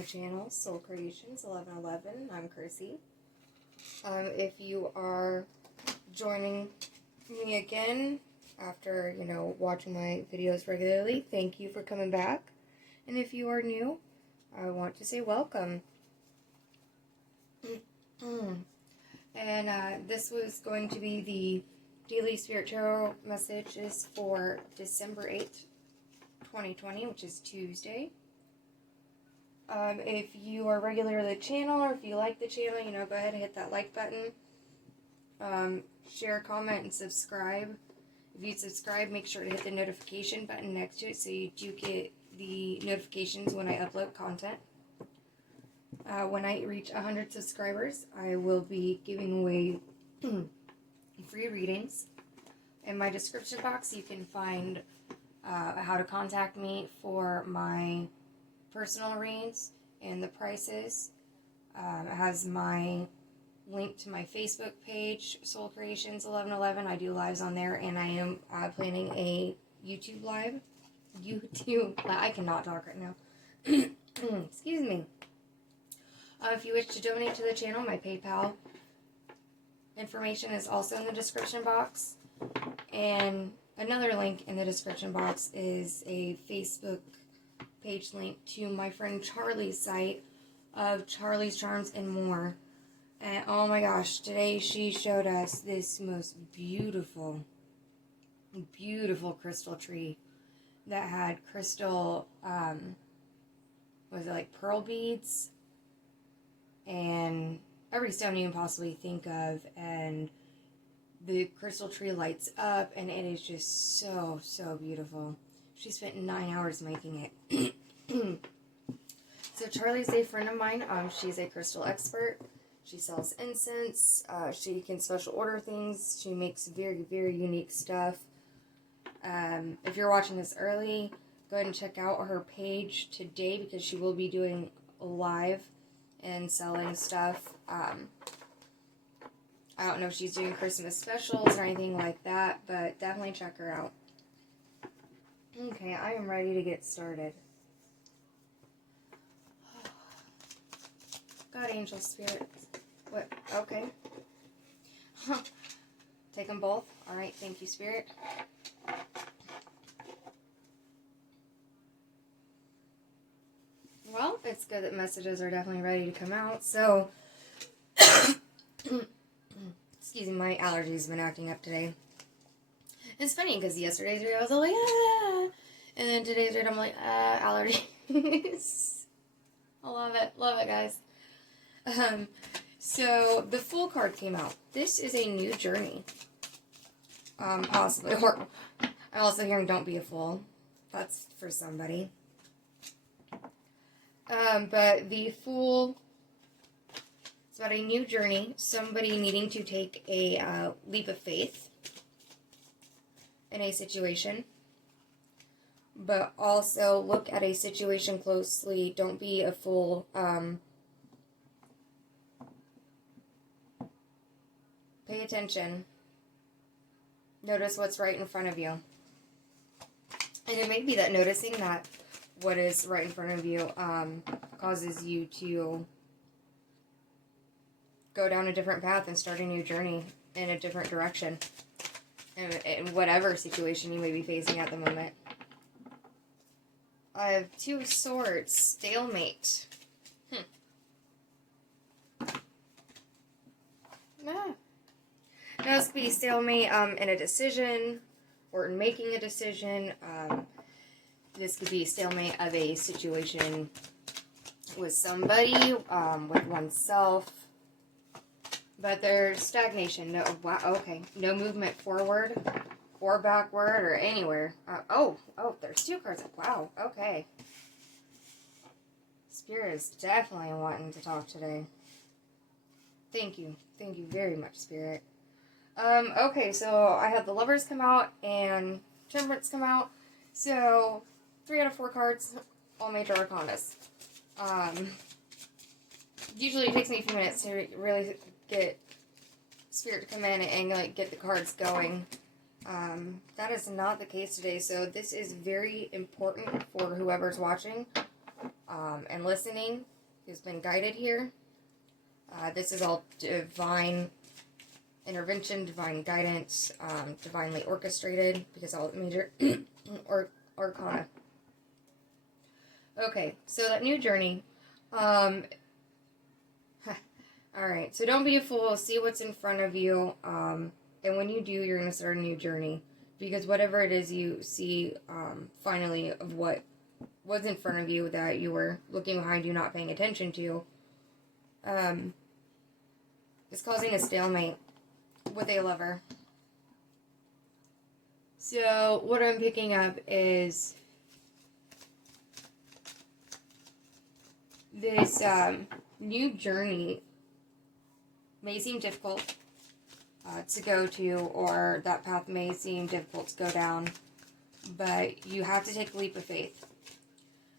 my channel, Soul Creations 1111. I'm Chrissy. If you are joining me again after, watching my videos regularly, thank you for coming back. And if you are new, I want to say welcome. And this was going to be the Daily Spirit Tarot messages for December 8th, 2020, which is Tuesday. If you are regular to the channel, or if you like the channel, go ahead and hit that like button. Share, comment, and subscribe. If you subscribe, make sure to hit the notification button next to it so you do get the notifications when I upload content. When I reach 100 subscribers, I will be giving away free readings. In my description box, you can find how to contact me for my personal readings and the prices. It has my link to my Facebook page, Soul Creations 1111. I do lives on there, and I am planning a YouTube live. I cannot talk right now. Excuse me. If you wish to donate to the channel, my PayPal information is also in the description box. And another link in the description box is a Facebook page link to my friend Charlie's site of Charlie's Charms and More. And oh my gosh, today she showed us this most beautiful crystal tree that had crystal, was it like pearl beads? And every stone you can possibly think of, and the crystal tree lights up, and it is just so beautiful. She spent 9 hours making it. So Charlie's a friend of mine. She's a crystal expert. She sells incense. She can special order things. She makes very unique stuff. If you're watching this early, go ahead and check out her page today, because she will be doing a live and selling stuff. I don't know if she's doing Christmas specials or anything like that, but definitely check her out. Okay, I am ready to get started. God, angel spirits. What? Okay. Take them both. Alright, thank you, Spirit. Well, it's good that messages are definitely ready to come out, so... Excuse me, my allergies have been acting up today. It's funny, because yesterday's read I was all like, ah! And then today's read I'm like, allergies. I love it, guys. So, the Fool card came out. This is a new journey. Possibly, or I'm also hearing don't be a fool. That's for somebody. But the Fool, it's about a new journey, somebody needing to take a leap of faith in a situation, but also look at a situation closely. Don't be a fool. Pay attention. Notice what's right in front of you. And it may be that noticing that what is right in front of you causes you to go down a different path and start a new journey in a different direction in whatever situation you may be facing at the moment. I have 2 swords. Stalemate. Nah. Now, this could be stalemate in a decision or in making a decision. This could be a stalemate of a situation with somebody, with oneself. But there's stagnation. No, wow, okay. No movement forward or backward or anywhere. Oh, there's 2 cards. Wow, okay. Spirit is definitely wanting to talk today. Thank you. Thank you very much, Spirit. Okay, so I had the Lovers come out and Temperance come out. So, 3 out of 4 cards, all major arcanas. Usually it takes me a few minutes to really get Spirit to come in and get the cards going. That is not the case today, so this is very important for whoever's watching and listening who's been guided here. This is all divine intervention, divine guidance, divinely orchestrated, because all the major arcana. Okay, so that new journey. Alright, so don't be a fool. See what's in front of you. And when you do, you're going to start a new journey. Because whatever it is you see, finally, of what was in front of you that you were looking behind you, not paying attention to, is causing a stalemate with a lover. So, what I'm picking up is this new journey may seem difficult to go to, or that path may seem difficult to go down, but you have to take a leap of faith.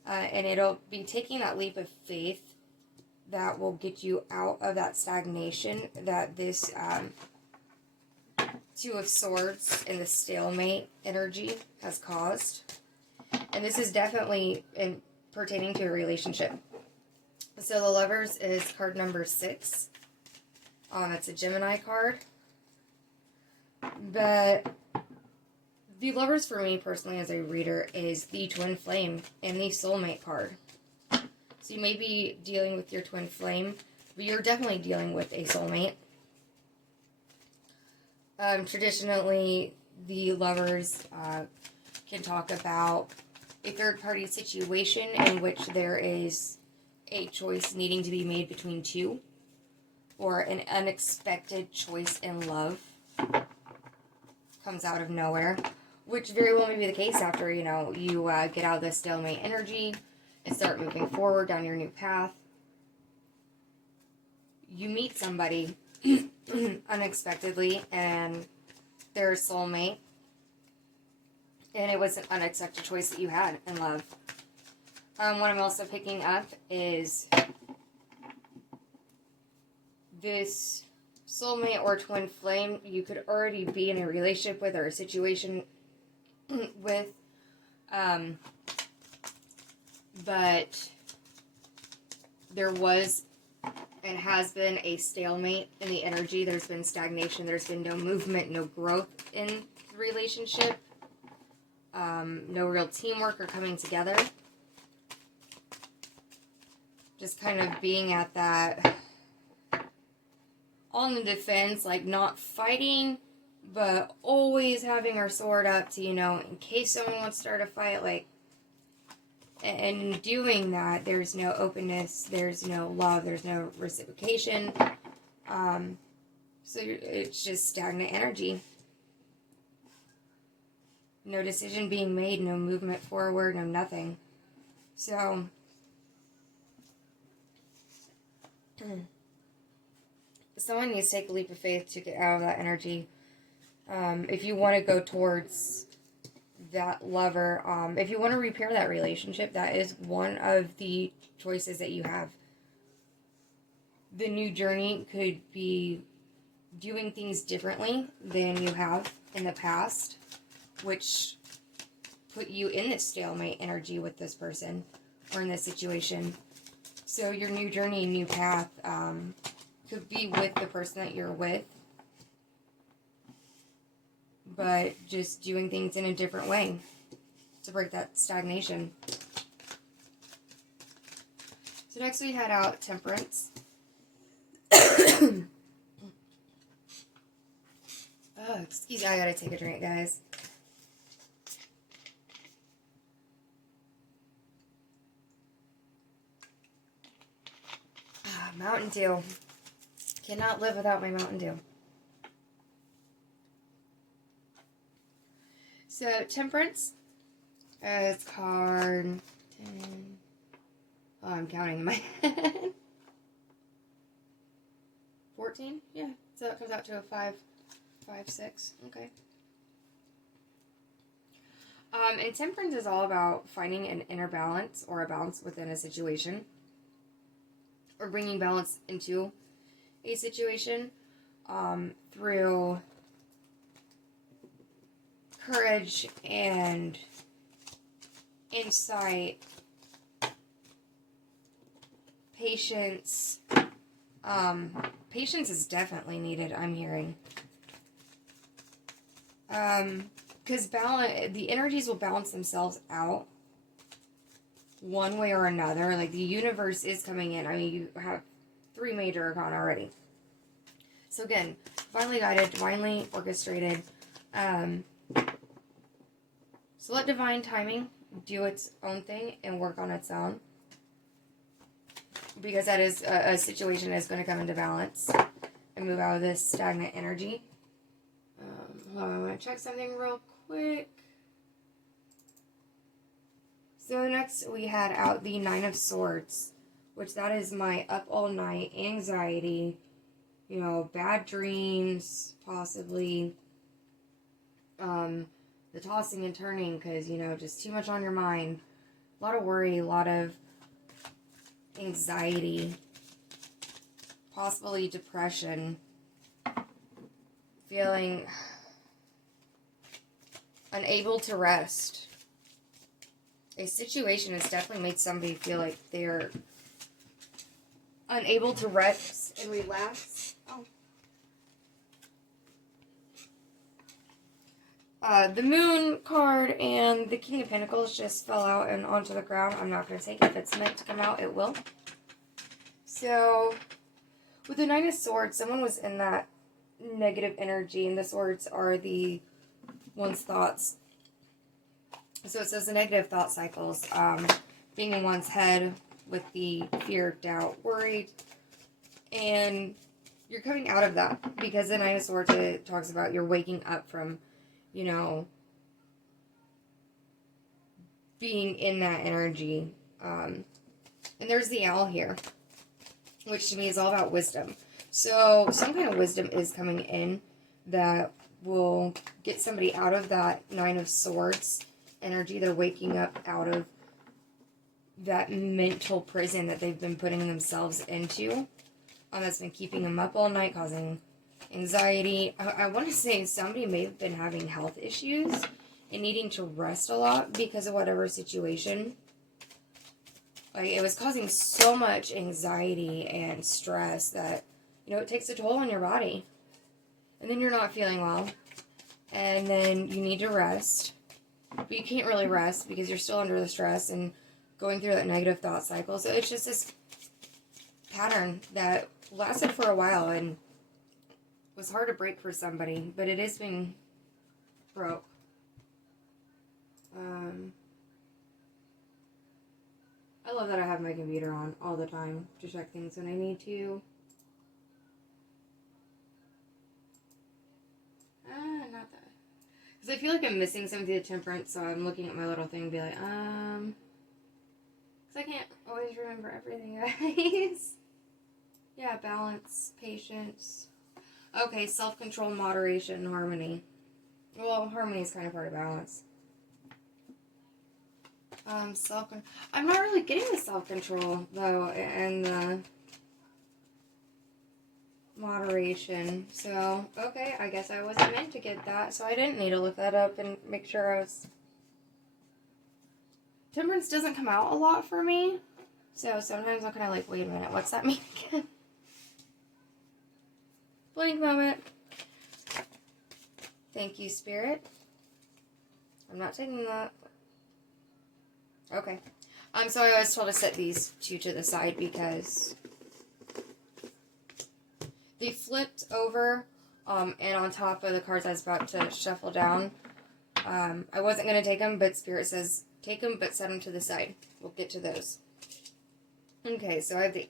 And it'll be taking that leap of faith that will get you out of that stagnation that this Two of Swords and the stalemate energy has caused. And this is definitely pertaining to a relationship. So the Lovers is card number 6. It's a Gemini card. But the Lovers, for me personally as a reader, is the Twin Flame and the Soulmate card. So you may be dealing with your Twin Flame, but you're definitely dealing with a soulmate. Traditionally, the Lovers can talk about a third-party situation in which there is a choice needing to be made between two, or an unexpected choice in love comes out of nowhere, which very well may be the case after, you get out of the stalemate energy and start moving forward down your new path. You meet somebody unexpectedly, and they're a soulmate, and it was an unexpected choice that you had in love. What I'm also picking up is this soulmate or twin flame you could already be in a relationship with, or a situation with, but there was and has been a stalemate in the energy. There's been stagnation. There's been no movement, no growth in the relationship. No real teamwork or coming together. Just kind of being at that on the defense, like not fighting, but always having our sword up to, in case someone wants to start a fight, like, and in doing that, there's no openness, there's no love, there's no reciprocation. So it's just stagnant energy. No decision being made, no movement forward, no nothing. So, someone needs to take a leap of faith to get out of that energy. If you want to go towards that lover, if you want to repair that relationship, that is one of the choices that you have. The new journey could be doing things differently than you have in the past, which put you in this stalemate energy with this person or in this situation. So your new journey, new path, could be with the person that you're with, but just doing things in a different way to break that stagnation. So next we had out Temperance. Oh, excuse me, I gotta take a drink, guys. Mountain Dew. Cannot live without my Mountain Dew. So, Temperance is card 10. Oh, I'm counting in my head. 14? Yeah. So that comes out to a 5, 6. Okay. And Temperance is all about finding an inner balance, or a balance within a situation, or bringing balance into a situation through courage and insight, patience. Patience is definitely needed, I'm hearing. Because the energies will balance themselves out one way or another. Like, the universe is coming in. I mean, you have 3 major arcana already. So again, divinely guided, divinely orchestrated. So let divine timing do its own thing and work on its own. Because that is a situation that's going to come into balance and move out of this stagnant energy. Hold on, I want to check something real quick. So next we had out the 9 of Swords, which that is my up all night anxiety, you know, bad dreams, possibly, the tossing and turning because, you know, just too much on your mind, a lot of worry, a lot of anxiety, possibly depression, feeling unable to rest. A situation has definitely made somebody feel like they're unable to rest and relax. The Moon card and the King of Pentacles just fell out and onto the ground. I'm not going to take it. If it's meant to come out, it will. So, with the 9 of Swords, someone was in that negative energy, and the swords are the one's thoughts. So it says the negative thought cycles, being in one's head with the fear, doubt, worried, and you're coming out of that because the 9 of Swords, it talks about you're waking up from, you know, being in that energy. And there's the owl here, which to me is all about wisdom. So some kind of wisdom is coming in that will get somebody out of that 9 of Swords energy. They're waking up out of that mental prison that they've been putting themselves into. That's been keeping them up all night, causing anxiety. I want to say somebody may have been having health issues and needing to rest a lot because of whatever situation. Like, it was causing so much anxiety and stress that, you know, it takes a toll on your body. And then you're not feeling well. And then you need to rest. But you can't really rest because you're still under the stress and going through that negative thought cycle. So it's just this pattern that lasted for a while and was hard to break for somebody. But it is being broke. I love that I have my computer on all the time to check things when I need to. Not that. Because I feel like I'm missing something to the Temperance, so I'm looking at my little thing and be like, because I can't always remember everything, guys. Yeah, balance, patience. Okay, self-control, moderation, harmony. Well, harmony is kind of part of balance. I'm not really getting the self-control, though, and the moderation. So, okay, I guess I wasn't meant to get that, so I didn't need to look that up and make sure I was... Temperance doesn't come out a lot for me, so sometimes I'm kind of like, wait a minute, what's that mean again? Blank moment. Thank you, Spirit. I'm not taking that. Okay. So I was told to set these 2 to the side because they flipped over, and on top of the cards I was about to shuffle down. I wasn't going to take them, but Spirit says, take them, but set them to the side. We'll get to those. Okay, so I have the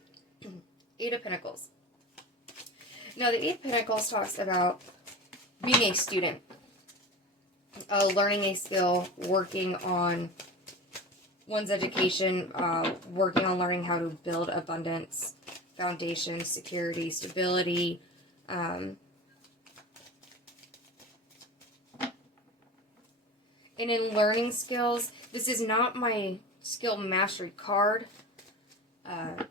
8 of Pentacles. Now, the 8 of Pentacles talks about being a student, learning a skill, working on one's education, working on learning how to build abundance, foundation, security, stability. And in learning skills, this is not my skill mastery card.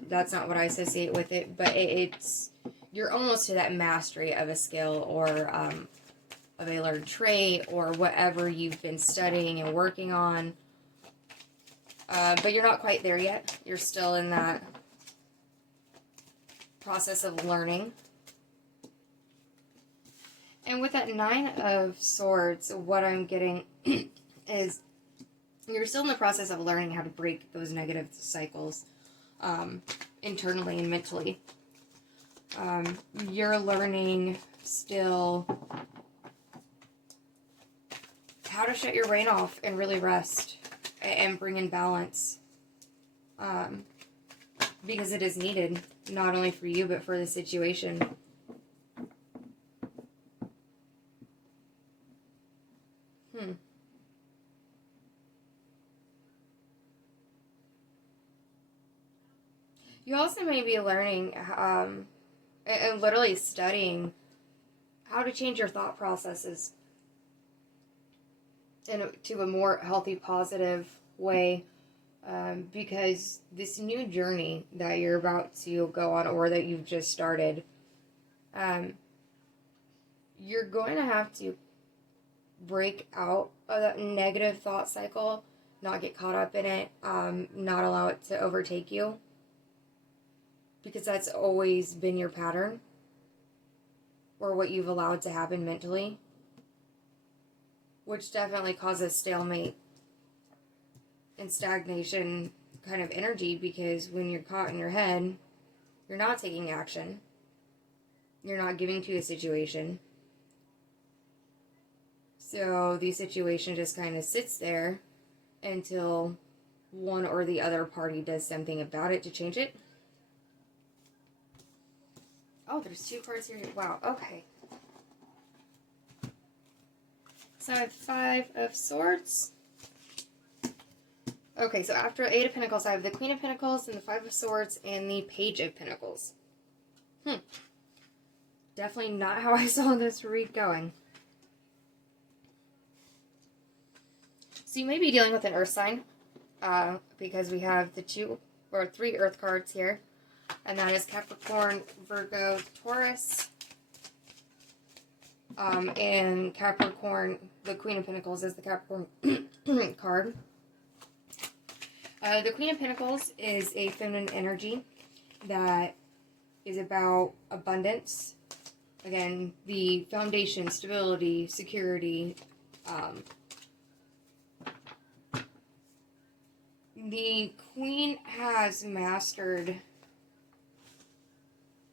That's not what I associate with it, but it's, you're almost to that mastery of a skill or of a learned trait or whatever you've been studying and working on. But you're not quite there yet. You're still in that process of learning. And with that Nine of Swords, what I'm getting is you're still in the process of learning how to break those negative cycles internally and mentally. You're learning still how to shut your brain off and really rest and bring in balance. Because it is needed, not only for you, but for the situation. You also may be learning and literally studying how to change your thought processes to a more healthy, positive way. Because this new journey that you're about to go on, or that you've just started, you're going to have to break out of that negative thought cycle, not get caught up in it, not allow it to overtake you, because that's always been your pattern, or what you've allowed to happen mentally, which definitely causes stalemate and stagnation kind of energy, because when you're caught in your head, you're not taking action. You're not giving to a situation. So the situation just kind of sits there until one or the other party does something about it to change it. Oh, there's 2 cards here. Wow, okay. So I have 5 of Swords. Okay, so after 8 of Pentacles, I have the Queen of Pentacles and the 5 of Swords and the Page of Pentacles. Definitely not how I saw this read going. So you may be dealing with an earth sign, because we have the 2 or 3 earth cards here. And that is Capricorn, Virgo, Taurus. And Capricorn, the Queen of Pentacles is the Capricorn card. The Queen of Pentacles is a feminine energy that is about abundance. Again, the foundation, stability, security. The Queen has mastered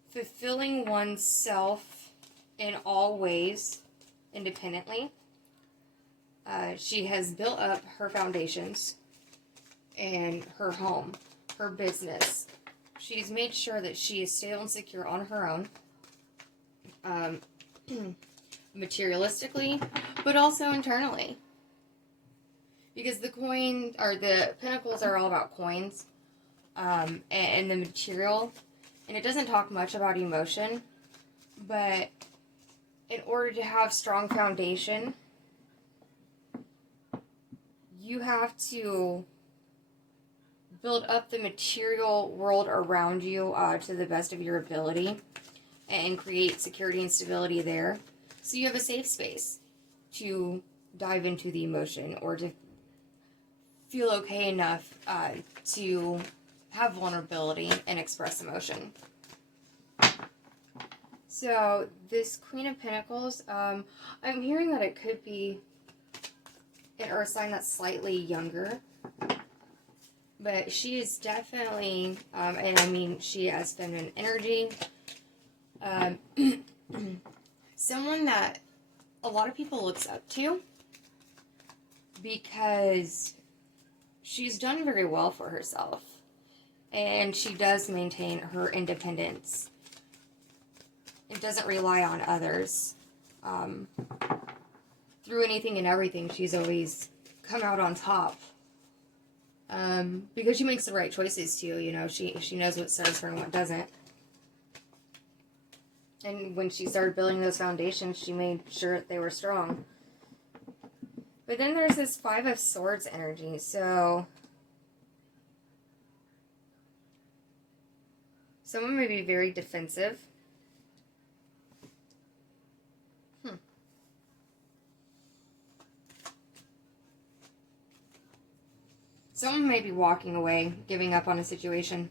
fulfilling oneself in all ways independently. She has built up her foundations and her home, her business. She's made sure that she is stable and secure on her own, materialistically, but also internally. Because the coin, or the pentacles, are all about coins, and the material. And it doesn't talk much about emotion, but in order to have strong foundation, you have to build up the material world around you to the best of your ability and create security and stability there. So you have a safe space to dive into the emotion, or to feel okay enough to have vulnerability and express emotion. So this Queen of Pentacles, I'm hearing that it could be an earth sign that's slightly younger, but she is definitely, and I mean she has feminine energy, someone that a lot of people looks up to, because she's done very well for herself, and she does maintain her independence. It doesn't rely on others. Through anything and everything, she's always come out on top. Because she makes the right choices too, you know, she knows what serves her and what doesn't. And when she started building those foundations, she made sure that they were strong. But then there's this 5 of Swords energy, so someone may be very defensive. Someone may be walking away, giving up on a situation.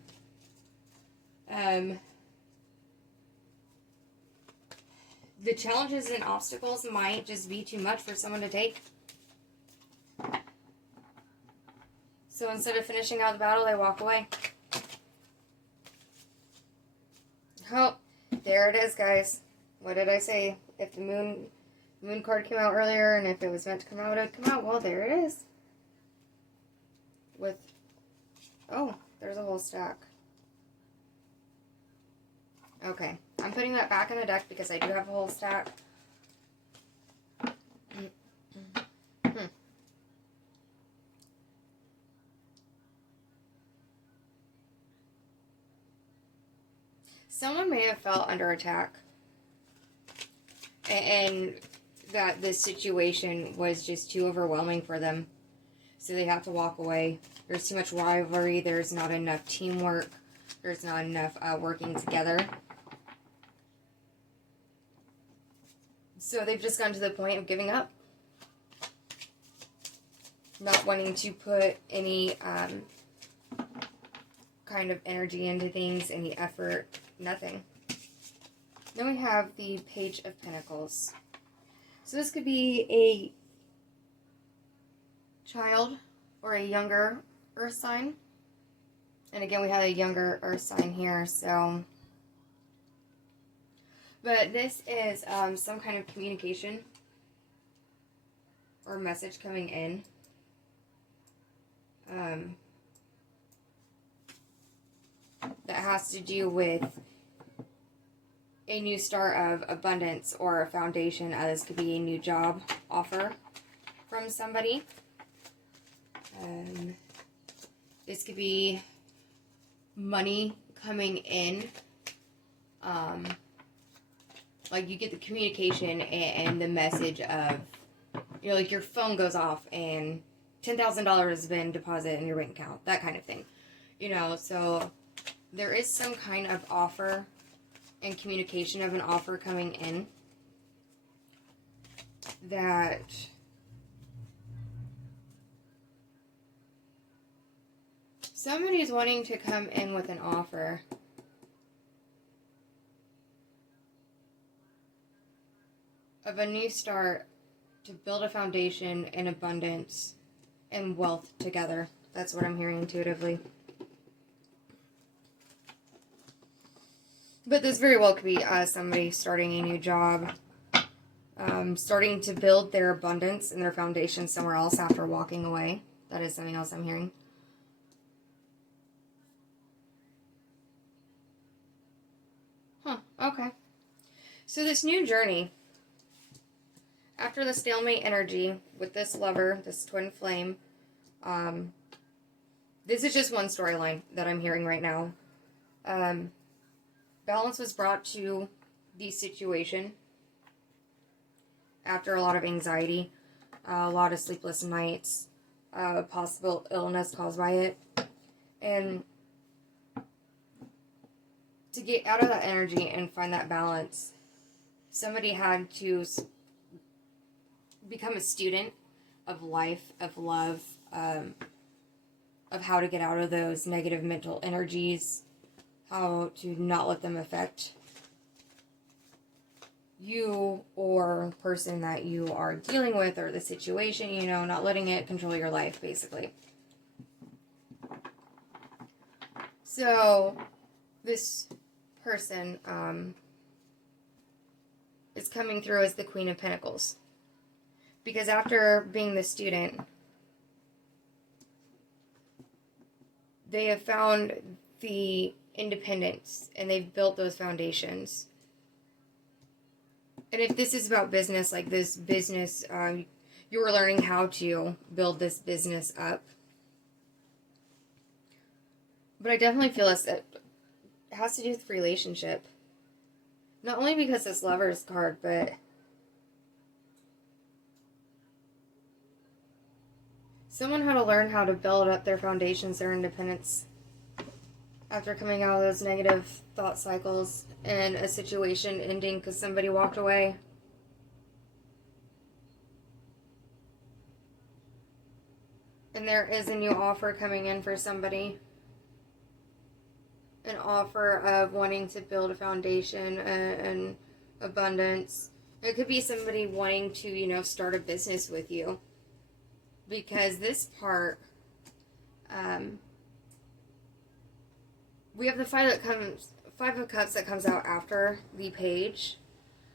the challenges and obstacles might just be too much for someone to take. So instead of finishing out the battle, they walk away. Oh, there it is, guys. What did I say? If the moon card came out earlier, and if it was meant to come out, it would come out. Well, there it is. With, oh, there's a whole stack. Okay, I'm putting that back in the deck because I do have a whole stack. Someone may have felt under attack, and that this situation was just too overwhelming for them, so they have to walk away. There's too much rivalry, there's not enough teamwork, there's not enough working together. So they've just gotten to the point of giving up. Not wanting to put any kind of energy into things, any effort, nothing. Then we have the Page of Pentacles. So this could be a child or a younger earth sign. And again, we have a younger earth sign here, so. But this is some kind of communication or message coming in. That has to do with a new start of abundance or a foundation. This could be a new job offer from somebody. This could be money coming in. Like you get the communication and the message of, you know, like your phone goes off and $10,000 has been deposited in your bank account, that kind of thing. You know, so there is some kind of offer and communication of an offer coming in that somebody's wanting to come in with an offer of a new start to build a foundation in abundance and wealth together. That's what I'm hearing intuitively. But this very well could be somebody starting a new job, starting to build their abundance and their foundation somewhere else after walking away. That is something else I'm hearing. Huh, okay. So this new journey, after the stalemate energy with this lover, this twin flame, this is just one storyline that I'm hearing right now. Balance was brought to the situation after a lot of anxiety, a lot of sleepless nights, possible illness caused by it. And to get out of that energy and find that balance, somebody had to become a student of life, of love, of how to get out of those negative mental energies, how to not let them affect you or person that you are dealing with or the situation, you know, not letting it control your life, basically. So, this person is coming through as the Queen of Pentacles. Because after being the student, they have found the independence and they've built those foundations. And if this is about business, like this business, you were learning how to build this business up. But I definitely feel it has to do with relationship. Not only because this Lover's card, but someone had to learn how to build up their foundations, their independence, after coming out of those negative thought cycles and a situation ending because somebody walked away. And there is a new offer coming in for somebody. An offer of wanting to build a foundation and abundance, It could be somebody wanting to, you know, start a business with you. Because this part, we have the Five of Cups that comes out after the Page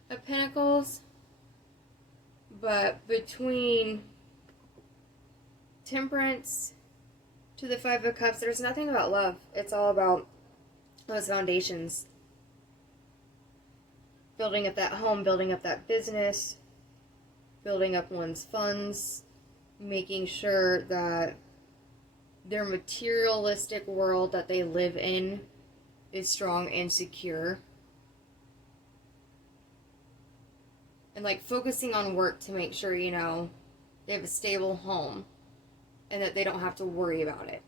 of Pentacles. But between Temperance to the Five of Cups, there's nothing about love. It's all about those foundations. Building up that home, building up that business, building up one's funds, making sure that their materialistic world that they live in is strong and secure. And like focusing on work to make sure, you know, they have a stable home and that they don't have to worry about it.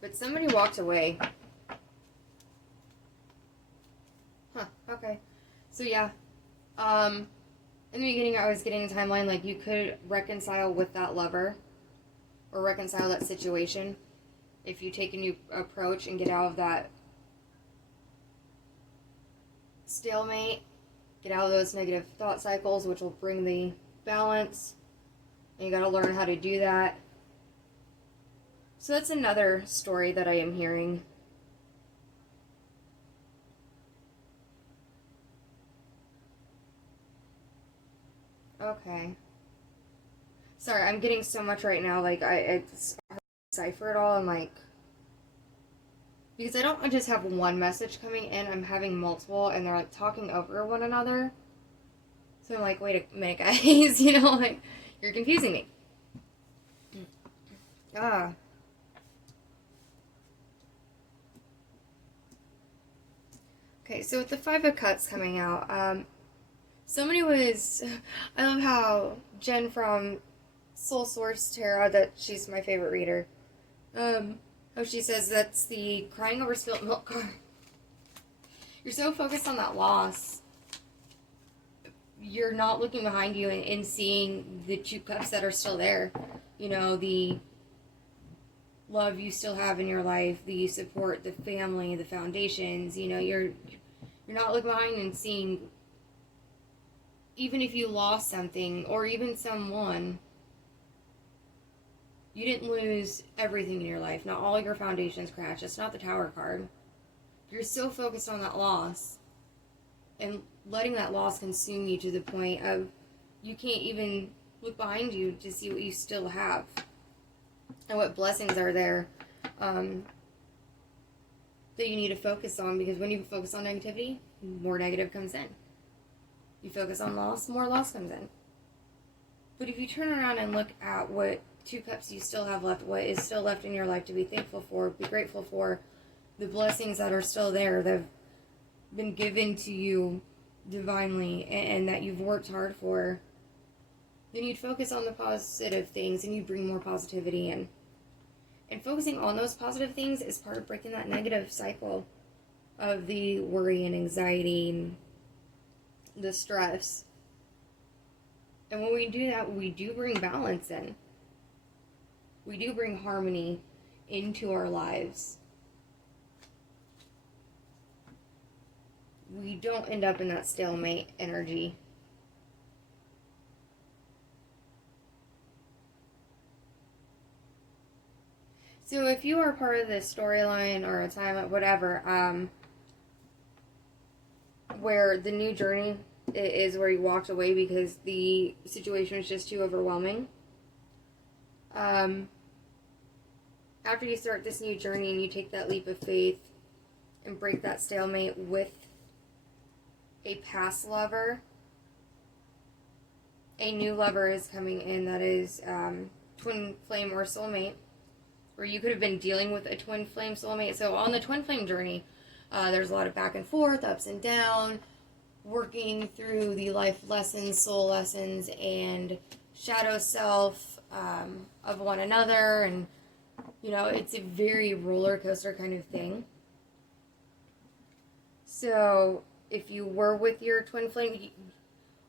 But somebody walked away. Huh, okay. So yeah. In the beginning I was getting a timeline like you could reconcile with that lover or reconcile that situation if you take a new approach and get out of that stalemate, get out of those negative thought cycles, which will bring the balance. And you got to learn how to do that. So that's another story that I am hearing. Okay. Sorry, I'm getting so much right now. Like, it's hard to decipher it all. I'm like, because I don't just have one message coming in, I'm having multiple, and they're like talking over one another. So I'm like, wait a minute, guys, you know, like, you're confusing me. Okay, so with the Five of Cups coming out, somebody was, I love how Jen from Soul Source Tarot, that she's my favorite reader, how she says that's the crying over spilt milk card. You're so focused on that loss, you're not looking behind you and seeing the two cups that are still there. You know, the love you still have in your life, the support, the family, the foundations. You know, you're not looking behind and seeing, even if you lost something or even someone, you didn't lose everything in your life. Not all your foundations crashed. It's not the Tower card. You're so focused on that loss and letting that loss consume you to the point of you can't even look behind you to see what you still have and what blessings are there that you need to focus on. Because when you focus on negativity, more negative comes in. You focus on loss, more loss comes in. But if you turn around and look at what two cups you still have left, what is still left in your life to be thankful for, be grateful for, the blessings that are still there that have been given to you divinely and that you've worked hard for, then you'd focus on the positive things and you bring more positivity in. And focusing on those positive things is part of breaking that negative cycle of the worry and anxiety and the stress. And when we do that, we do bring balance in. We do bring harmony into our lives. We don't end up in that stalemate energy. So if you are part of this storyline or a time, whatever, where the new journey is where you walked away because the situation was just too overwhelming, after you start this new journey and you take that leap of faith and break that stalemate with a past lover, a new lover is coming in that is twin flame or soulmate, or you could have been dealing with a twin flame soulmate. So on the twin flame journey, there's a lot of back and forth, ups and down, working through the life lessons, soul lessons, and shadow self of one another. And, you know, it's a very roller coaster kind of thing. So if you were with your twin flame,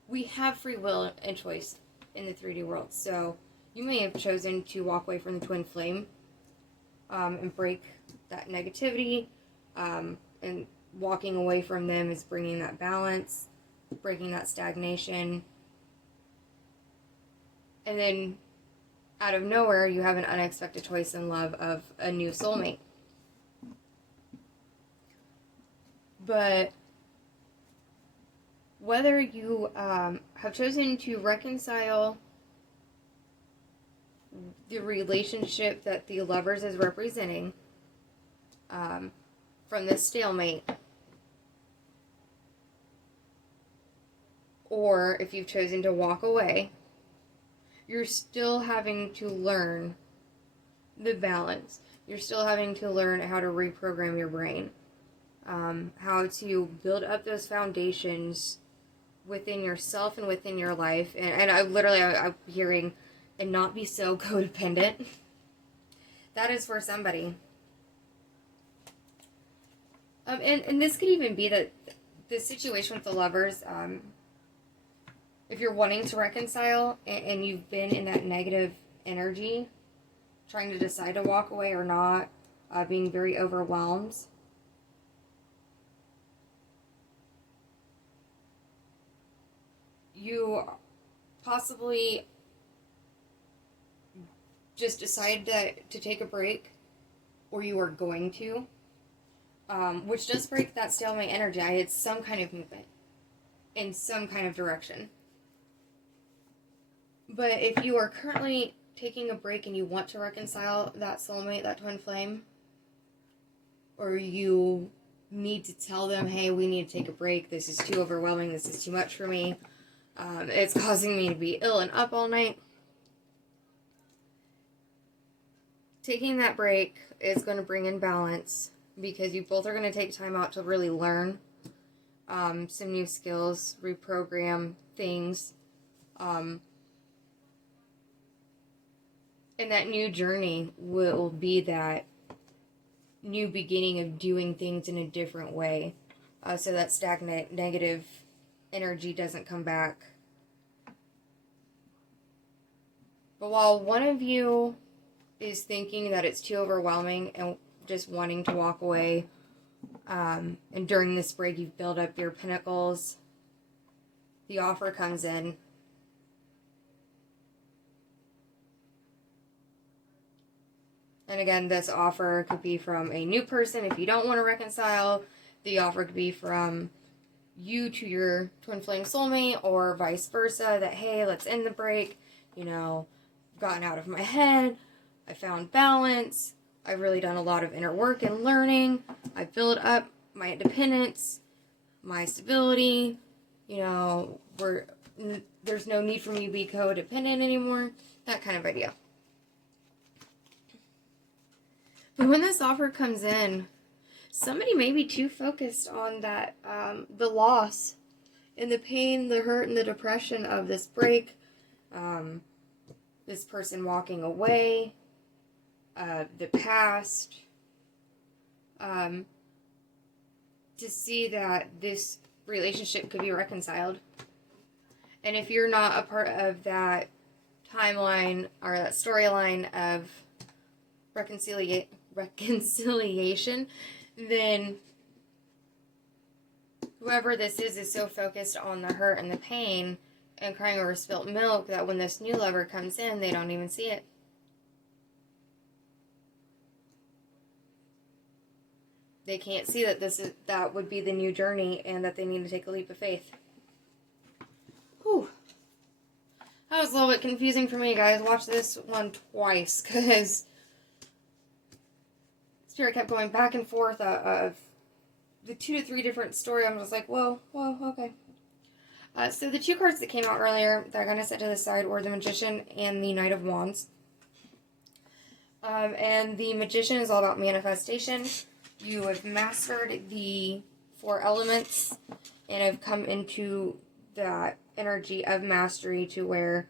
we have free will and choice in the 3D world. So you may have chosen to walk away from the twin flame and break that negativity and walking away from them is bringing that balance, breaking that stagnation. And then out of nowhere, you have an unexpected choice in love of a new soulmate. But whether you have chosen to reconcile the relationship that the Lovers is representing from this stalemate, or if you've chosen to walk away, you're still having to learn the balance. You're still having to learn how to reprogram your brain, how to build up those foundations within yourself and within your life. And I'm hearing, and not be so codependent. That is for somebody. And this could even be that the situation with the Lovers, if you're wanting to reconcile and you've been in that negative energy, trying to decide to walk away or not, being very overwhelmed, you possibly just decide to take a break, or you are going to, which does break that stalemate energy. It's some kind of movement in some kind of direction. But if you are currently taking a break and you want to reconcile that soulmate, that twin flame, or you need to tell them, hey, we need to take a break, this is too overwhelming, this is too much for me, it's causing me to be ill and up all night, taking that break is going to bring in balance, because you both are going to take time out to really learn some new skills, reprogram things, and that new journey will be that new beginning of doing things in a different way, so that stagnant negative energy doesn't come back. But while one of you is thinking that it's too overwhelming and just wanting to walk away, and during this break you've built up your pinnacles, the offer comes in. And again, this offer could be from a new person if you don't want to reconcile. The offer could be from you to your twin flame soulmate, or vice versa, that, hey, let's end the break. You know, I've gotten out of my head. I found balance. I've really done a lot of inner work and learning. I've built up my independence, my stability. You know, there's no need for me to be codependent anymore. That kind of idea. But when this offer comes in, somebody may be too focused on that, the loss and the pain, the hurt, and the depression of this break, this person walking away, the past, to see that this relationship could be reconciled. And if you're not a part of that timeline or that storyline of reconciliation, then whoever this is so focused on the hurt and the pain and crying over spilt milk that when this new lover comes in, they don't even see it. They can't see that that would be the new journey, and that they need to take a leap of faith. Whew. That was a little bit confusing for me, guys. Watch this one twice, because Spirit kept going back and forth of the 2 to 3 different stories. I'm just like, whoa, okay. So the 2 cards that came out earlier that I kind of set to the side were the Magician and the Knight of Wands. And the Magician is all about manifestation. You have mastered the 4 elements and have come into that energy of mastery to where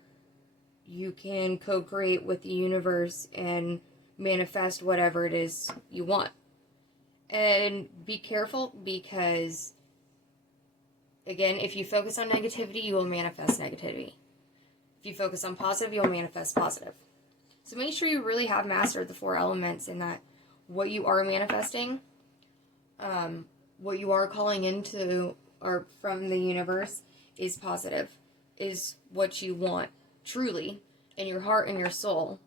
you can co-create with the universe and manifest whatever it is you want. And be careful, because again, if you focus on negativity, you will manifest negativity. If you focus on positive, you'll manifest positive. So make sure you really have mastered the 4 elements, and that what you are manifesting what you are calling into or from the universe is positive, is what you want truly in your heart and your soul,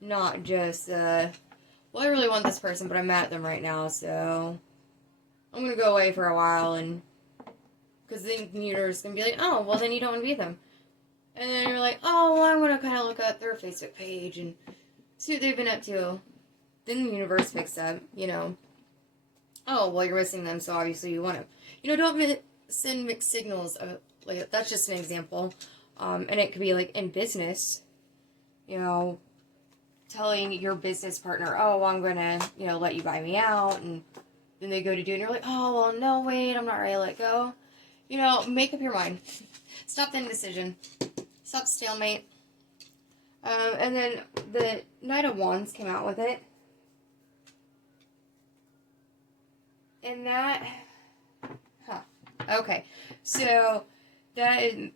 not just well, I really want this person, but I'm mad at them right now, so I'm gonna go away for a while, and because then the universe can be like, oh, well, then you don't want to be with them, and then you're like, oh, well, I'm gonna kind of look at their Facebook page and see what they've been up to. Then the universe picks up, you know, oh, well, you're missing them, so obviously you want them. You know, don't send mixed signals. Like, that's just an example. And it could be, like, in business, you know, telling your business partner, oh, well, I'm going to, you know, let you buy me out. And then they go to do it, and you're like, oh, well, no, wait, I'm not ready to let go. You know, make up your mind. Stop the indecision. Stop stalemate. And then the Knight of Wands came out with it. And that, okay, so that is,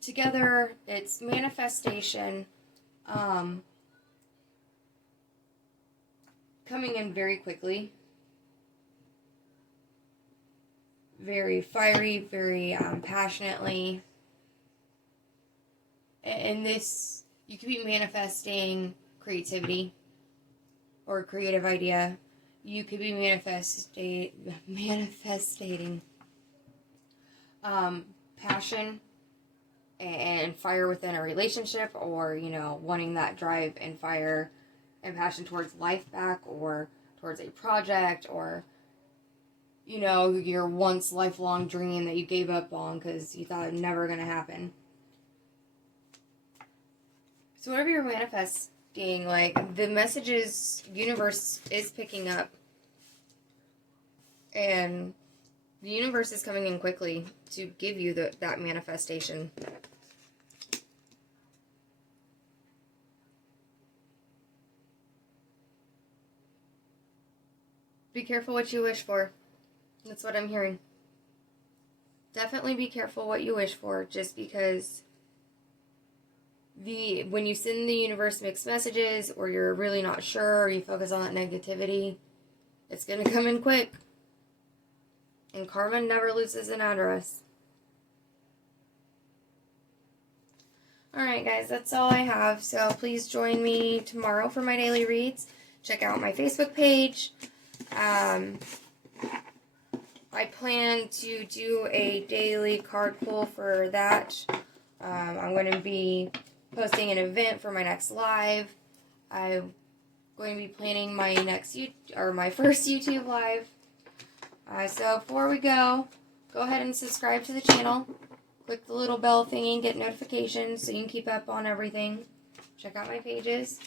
together, it's manifestation, coming in very quickly, very fiery, very passionately, and this, you could be manifesting creativity, or a creative idea. You could be manifesting passion and fire within a relationship, or, you know, wanting that drive and fire and passion towards life back, or towards a project, or, you know, your once lifelong dream that you gave up on because you thought it was never going to happen. So whatever you're manifesting, like, the messages, universe is picking up. And the universe is coming in quickly to give you that manifestation. Be careful what you wish for. That's what I'm hearing. Definitely be careful what you wish for, just because when you send the universe mixed messages, or you're really not sure, or you focus on that negativity, it's going to come in quick. And karma never loses an address. Alright guys, that's all I have. So please join me tomorrow for my daily reads. Check out my Facebook page. I plan to do a daily card pull for that. I'm going to be posting an event for my next live. I'm going to be planning my my first YouTube live. So before we go ahead and subscribe to the channel. Click the little bell thingy and get notifications so you can keep up on everything. Check out my pages.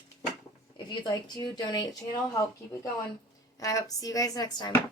If you'd like to donate the channel, help keep it going. And I hope to see you guys next time.